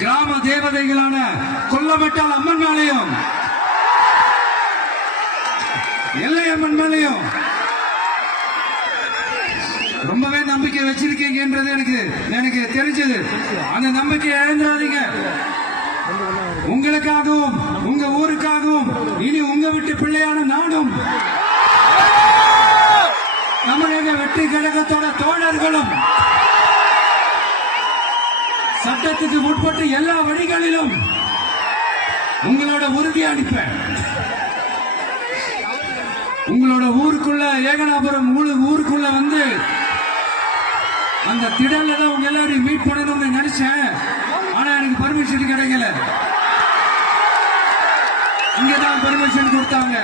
கிராம தேவதைகளான கொல்லமட்டால் அம்மன் மேலையும் எல்லையம்மன் மேலையும். ரொம்பவே நம்பிக்கை வச்சிருக்கீங்கன்றது எனக்கு எனக்கு தெரிஞ்சது. அந்த நம்பிக்கை இழந்துடாதீங்க. உங்களுக்காகவும் உங்க ஊருக்காகவும் இனி உங்க விட்டு பிள்ளையான நாடும். தமிழக வெற்றி கழகத்தோட தோழர்களும் சட்டத்துக்கு உட்பட்டு எல்லா வழிகளிலும் உங்களோட உறுதி அளிப்பேன். உங்களோட ஊருக்குள்ள ஏகனாபுரம் ஊரு- ஊருக்குள்ள வந்து அந்த திடல்ல தான் உங்க எல்லாரையும் மீட் பண்ணணும்னு நினைச்சேன். ஆனா எனக்கு பர்மிஷன் கிடைக்கல. இங்கதான் பர்மிஷன் கொடுத்தாங்க.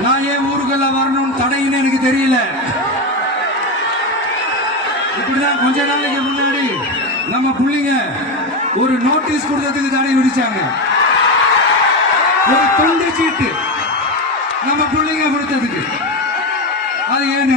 நான் ஏன் ஊருக்குள்ள வரணும்னு தடைன்னு எனக்கு தெரியல. இப்படிதான் கொஞ்ச நாளைக்கு முன்னாடி நம்ம பிள்ளைங்க ஒரு நோட்டீஸ் கொடுத்ததுக்கு தடை விதிச்சாங்க ஒரு தொண்டு சீட்டு நம்ம பிள்ளைங்க கொடுத்ததுக்கு. அது ஏன்